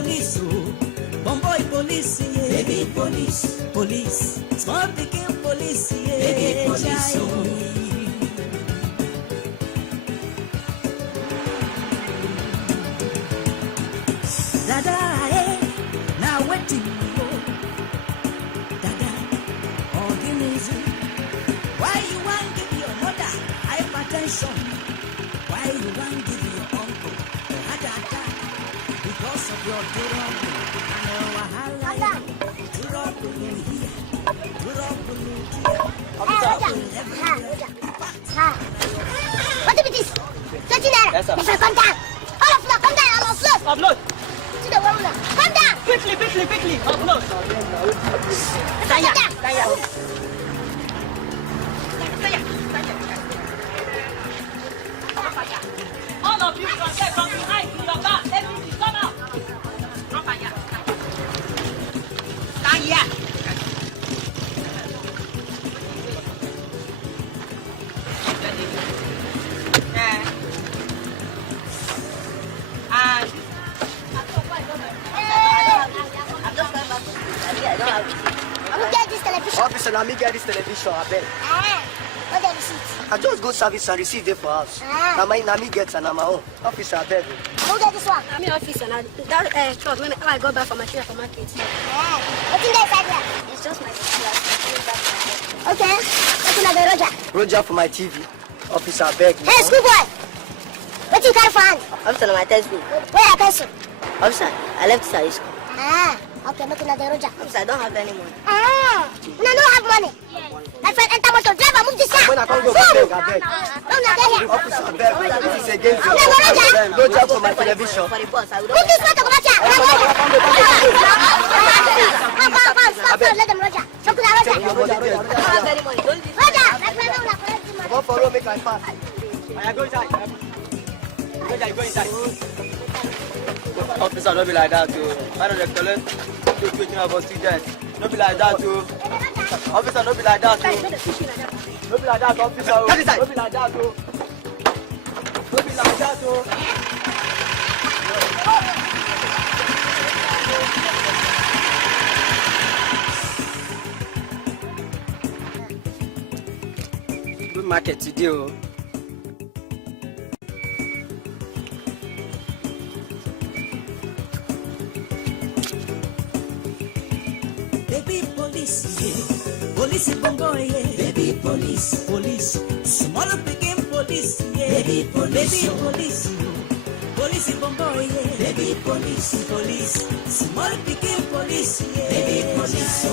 police, Bomboy police, baby police, police, small picking police, baby police. Dada, now waiting. Dada, organism. Why you want give your mother hypertension? Why you want give your uncle a heart attack? Because of your trouble. Wahala, trouble in here, trouble in here. What is this? 20 naira. Yes, sir. If I come down, all of you come down, I'll upload. Upload. To the woman. Come down. Quickly. Upload. Tanya. All of you from there, from behind, to your back. Everything, come out. Stand here. Who get this television? Officer, let me get this television, I bet. What the receipt? I just go service and receive it for house. Ah. Now me get and my own. Officer, I bet. Who get this one? I'm in office and that truck when I go back from my trip from market. What's in there inside there? It's just my Okay. What's in the Roger? Roger for my TV. Officer, I beg. Hey, schoolboy. What you carry for hand? Officer, my textbook. Where your pencil? Officer, I left it at school. Okay, look in the Roger. Officer, I don't have any money. No, don't have money. My friend, enter motor. Driver, move this car. When I come go, I beg. No, get here. Officer, I beg. This is against you. Roger. Roger for my television. For the boss, I would Move this motor, come here. Come, stop, let them Roger. Look at Roger. Your money there. I don't have any money. Don't leave. Roger, my friend, will collect the money. One for road, make I pass. I go inside. Go inside. Officer, don't be like that, too. I don't recollect. About students. Don't be like that, too. Officer, don't be like that, too. Don't be like that, officer. Don't be like that, too. Don't be like that, too. Good market today, oh. Baby police, police Bomboy, baby police, small picking police, baby police, police Bomboy, baby police, small picking police, baby police.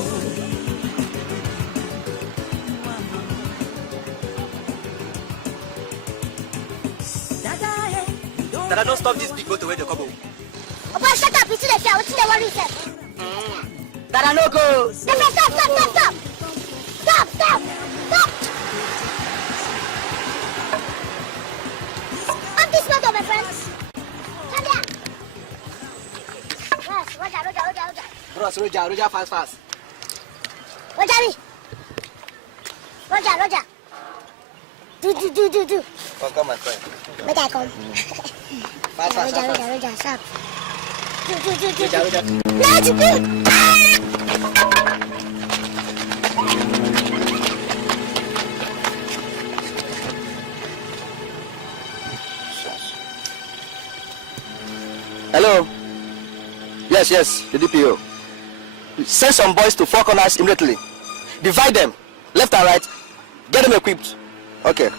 Dada, don't stop this big boat away the couple. Oh, boy, shut up. You see the fear. What's in the worry yourself? Dada, no go. Stop. Up this motor, my friends. Come here. Yes, Roger. Roger, fast. Roger. Do. Come, my friend. Make I come. Fast. Roger, stop. Do. Roger. Let's do. Hello. Yes, the DPO. Send some boys to 4 corners immediately. Divide them, left and right. Get them equipped. Okay.